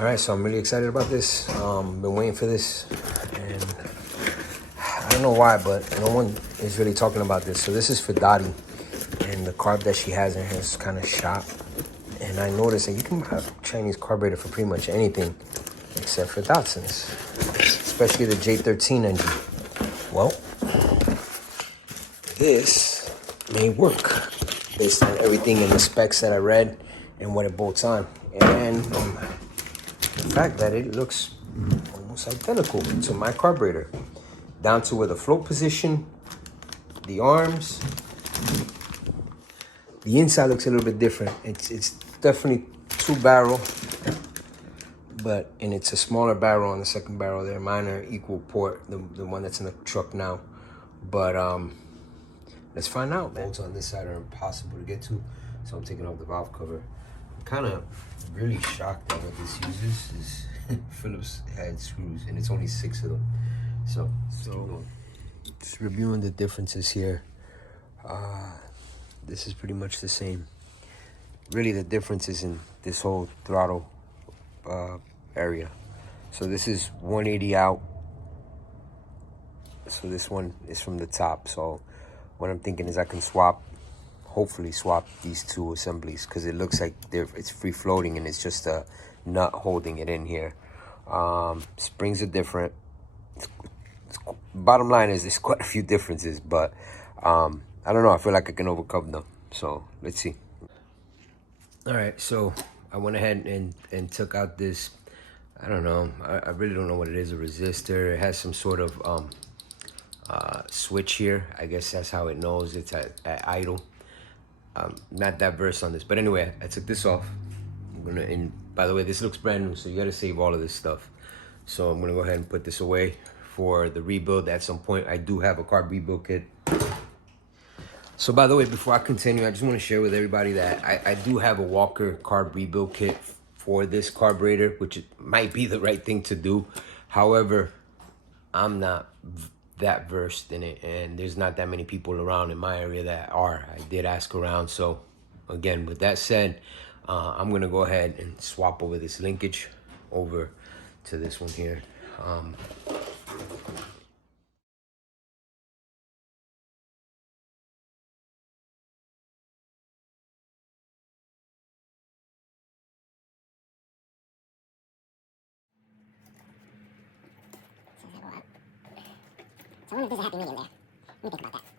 All right, so I'm really excited about this. Been waiting for this, and I don't know why, but no one is really talking about this. So this is for Dottie, and the carb that she has in here is kind of shot. And I noticed that you can have Chinese carburetor for pretty much anything except for Datsuns, especially the J13 engine. Well, this may work based on everything in the specs that I read and what it bolts on. And the fact that it looks almost identical to my carburetor, down to where the float position, the arms, the inside looks a little bit different. It's definitely 2-barrel, and it's a smaller barrel on the second barrel there. Mine are equal port, the one that's in the truck now. But let's find out. Bolts on this side are impossible to get to, so I'm taking off the valve cover. I'm kind of really shocked at what this uses is Phillips head screws, and it's only 6 of them. So just reviewing the differences here. This is pretty much the same. Really, the difference is in this whole throttle area. So this is 180 out. So this one is from the top. So what I'm thinking is I can hopefully swap these two assemblies, because it looks like it's free floating and it's just a nut holding it in here. Springs are different. Bottom line is there's quite a few differences, but I don't know. I feel like I can overcome them. So let's see. All right, so I went ahead and took out this, I don't know, I really don't know what it is, a resistor. It has some sort of switch here. I guess that's how it knows it's at idle. Not that versed on this, but anyway, I took this off. And by the way, this looks brand new, so you gotta save all of this stuff. So I'm gonna go ahead and put this away for the rebuild at some point. I do have a carb rebuild kit. So by the way, before I continue, I just want to share with everybody that I do have a Walker carb rebuild kit for this carburetor, which might be the right thing to do. However, I'm not that versed in it, and there's not that many people around in my area that are. I did ask around. So again, with that said, I'm going to go ahead and swap over this linkage over to this one here. So I wonder if there's a happy medium there. Let me think about that.